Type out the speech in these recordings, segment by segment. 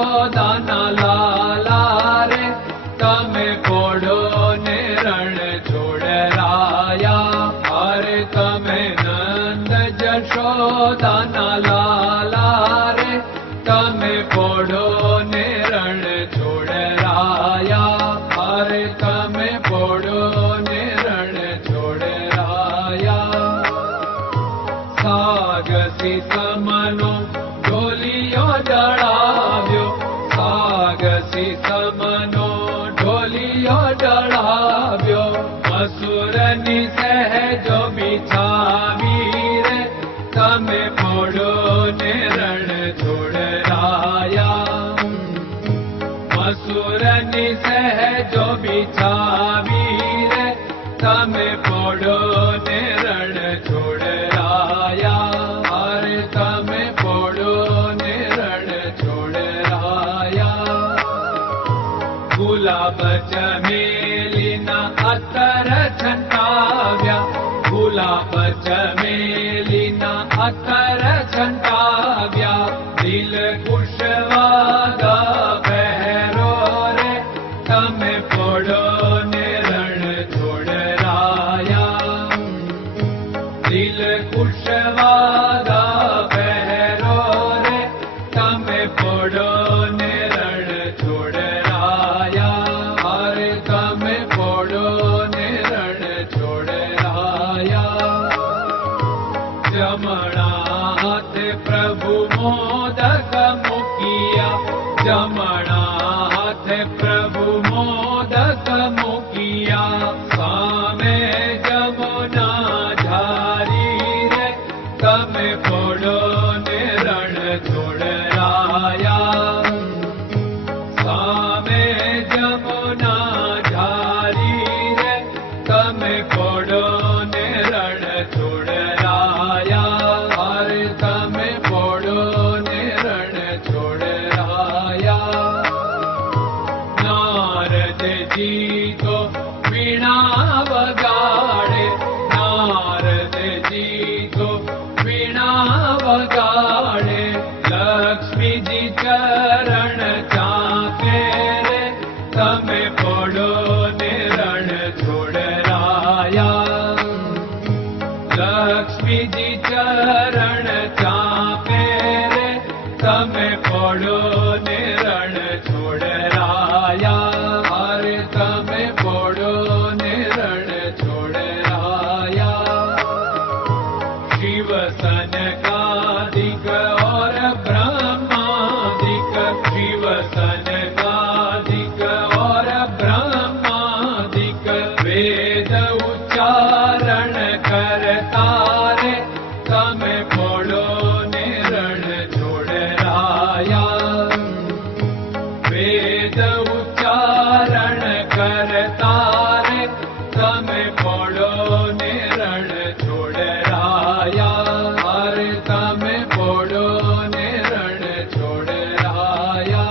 જશોદાના લાલા રે તમે પોડો ને રણ છોડરાયા. અરે તમે નંદ જશોદાના લાલા રે તમે પોડો ને રણ છોડરાયા. અરે તમે પોડો ને રણ છોડરાયા. સાગસી સમનો ઢોલિયો ડળાવ્યો, સાગસી સમનો ઢોલિયો ડળાવ્યો. મસૂરની સહેજો બિછાવી રે તમે પોડો ને રણ છોડરાયા. મસૂરની સહેજો બિછાવી રે તમે પોડો ને રણ છોડરાયા. અરે તમે પોડો ને રણ છોડરાયા. ગુલાબ ચમેલીના અત્તર છંટાવ્યા, ગુલાબ ચમેલીના અત્તર છંટાવ્યા. દિલ કુશવાદા પહેરો રે તમે પોડો ને રણ છોડરાયા. દિલ કુશવાદા પહેરો રે તમે પોડો ને રણ છોડરાયા. અરે તમે પોડો ને રણ છોડરાયા. જમણા હાથે પ્રભુ મોદક મૂકિયા, જમણા હાથે પ્રભુ મોદક મૂકિયા. સામે જમુના ઝારી રે તમે પોડો ને રણ છોડરાયા. સામે જમુના ઝારી રે તમે પોડો ને રણ છોડરાયા. અરે તમે પોડો ને રણ છોડરાયા. નારદજી તો વીણા વગાડે, નારદજી તો વીણા વગાડે. લક્ષ્મીજી ચરણ ચાકે રે તમે પોડો ને રણ છોડરાયા. લક્ષ્મીજી ચરણ ચાપે રે તમે પોડો ને રણ છોડરાયા. અરે તમે પોડો ને રણ છોડરાયા. શિવ સનકાદિક और ब्रह्मादिक, शिव सनकादिक और ब्रह्मादिक. वेद उच्चारण करता रे તમે પોડો ને રણ છોડરાયા. વેદ ઉચ્ચારણ કરતા રે તમે પોડો ને રણ છોડરાયા. અરે તમે પોડો ને રણ છોડરાયા.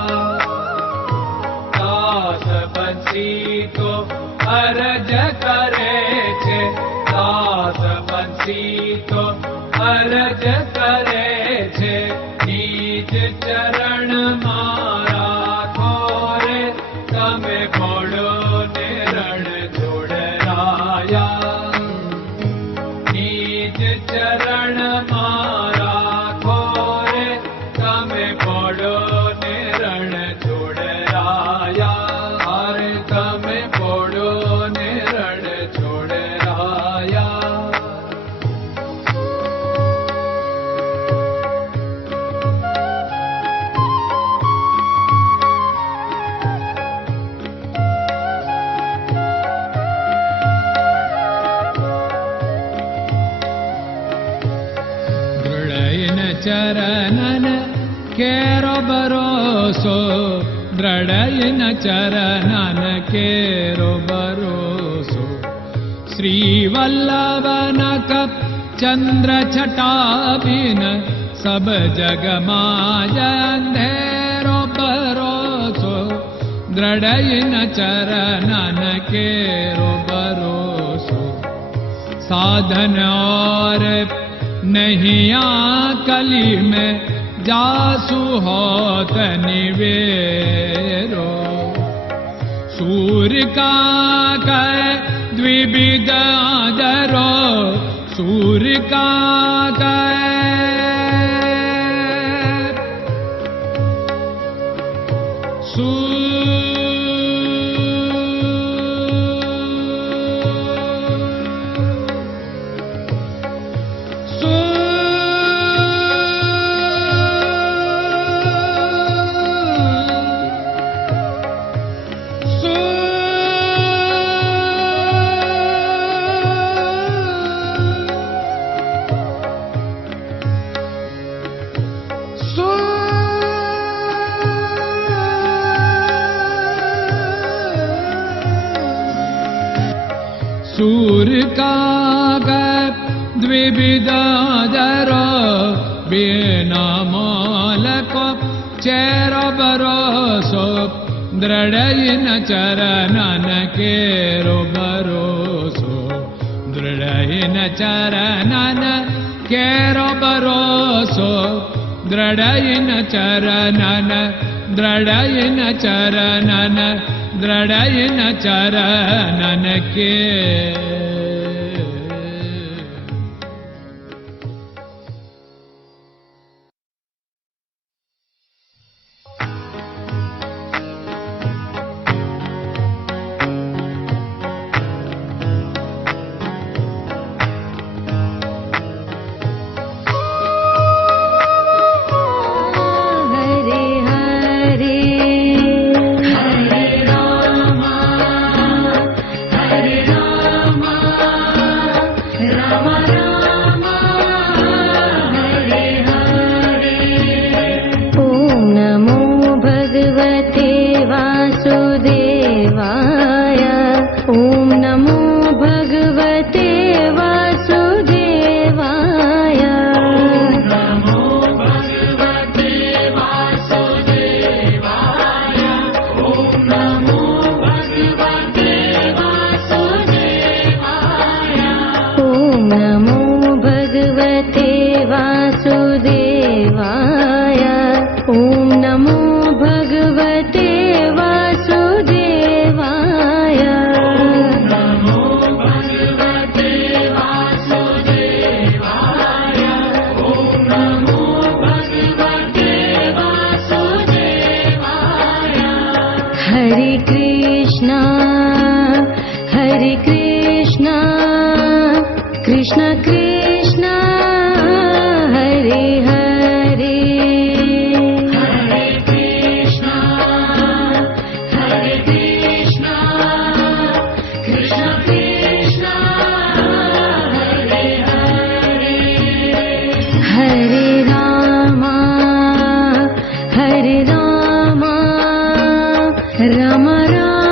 દાસ બંસી તો અરજ કરે છે, દાસ બંસી તો અરજ કરે છે. નીચ ચરણ મારા ખોરે તમે પોડો ને રણ છોડરાયા. નીચ ચરણ મારા ખોરે તમે પોડો ને રણ છોડરાયા. અરે તમે પોડો ને રણ છોડરાયા. ચરણન કેરો ભરોસો, દ્રઢયન ચરણન કેરો ભરોસો. શ્રી વલ્લભન કપ ચંદ્ર છટાબિન સબ જગમાં અંધેરો ભરોસો. દ્રઢયન ચરણન કેરો ભરોસો. साधन और नहीं कली में जासु होत निवेरो। सूर्य का कै द्विविध आदरो, सूर्य का सूर्य का द्विविधादरो, बिना मोल को चेर भरोसो, दृढ़ चरणन केरो भरोसो, दृढ़ चरणन केरो भरोसो, दृढ़ चरणन, दृढ़ चरणन, दृढ़ चरणन के। Krishna Krishna